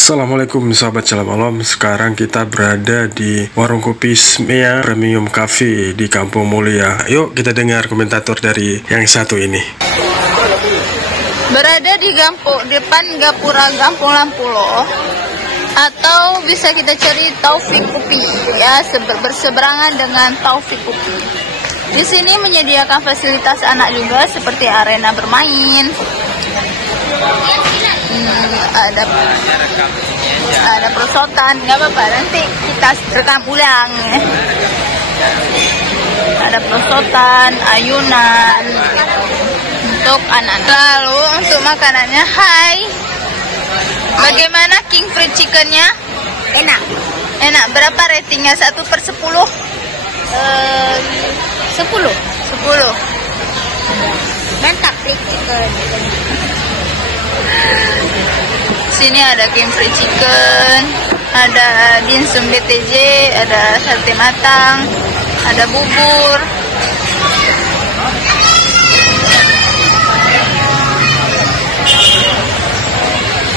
Assalamualaikum sahabat Shalom Alam. Sekarang kita berada di warung kopi Smea Premium Cafe di Kampung Mulia. Yuk kita dengar komentator dari yang satu ini. Berada di depan Gapura Kampung Lampulo, atau bisa kita cari Taufik Kopi ya, berseberangan dengan Taufik Kopi. Di sini menyediakan fasilitas anak juga seperti arena bermain. Ada perosotan, nggak apa-apa, nanti kita rekam ulang. Ada perosotan, ayunan untuk anak. Lalu untuk makanannya, hai, bagaimana king fried chickennya? Enak. Berapa ratingnya 1/10? 10. Mantap fried chicken. Sini ada king fried chicken, ada dimsum BTJ, ada sate matang, ada bubur.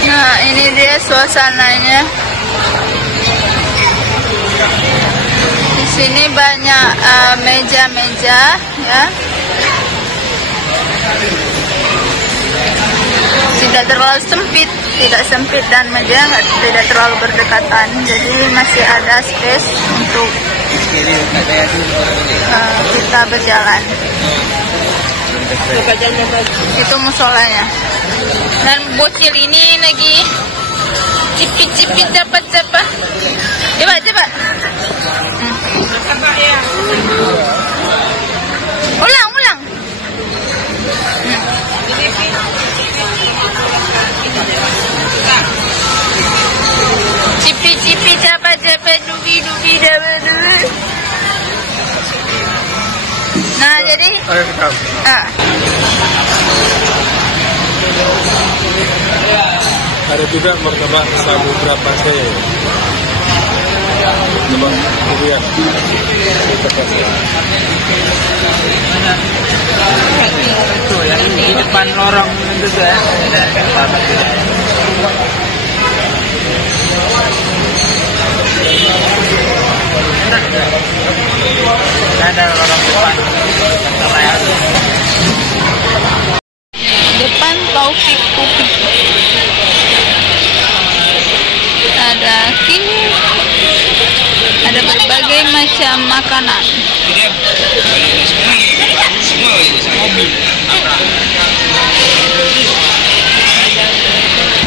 Nah, ini dia suasananya. Di sini banyak meja-meja ya. Tidak terlalu sempit, tidak sempit, dan meja tidak terlalu berdekatan, jadi masih ada space untuk kita berjalan. Itu musolanya. Dan bocil ini lagi cipit-cipit dapat siapa? Coba. Ulang. Cipi cepat dubi dapat. Nah, jadi ada juga martabak sagu berapa sih? Coba lihat. Itu ya, di depan lorong itu ya. Ada lorong depan Taufik Kopi. Ada berbagai macam makanan.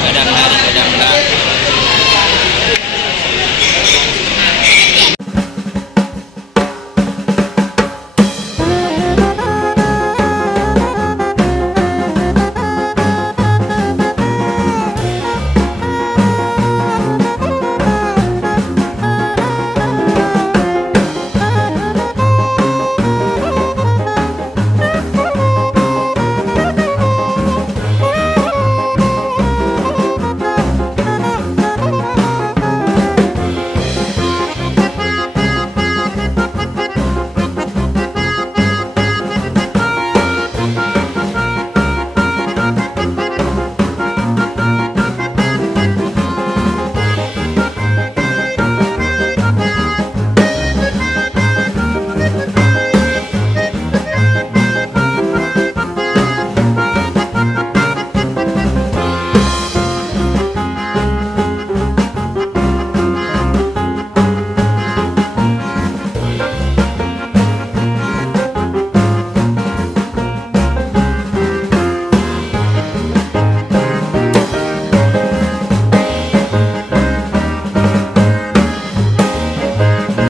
Kadang-kadang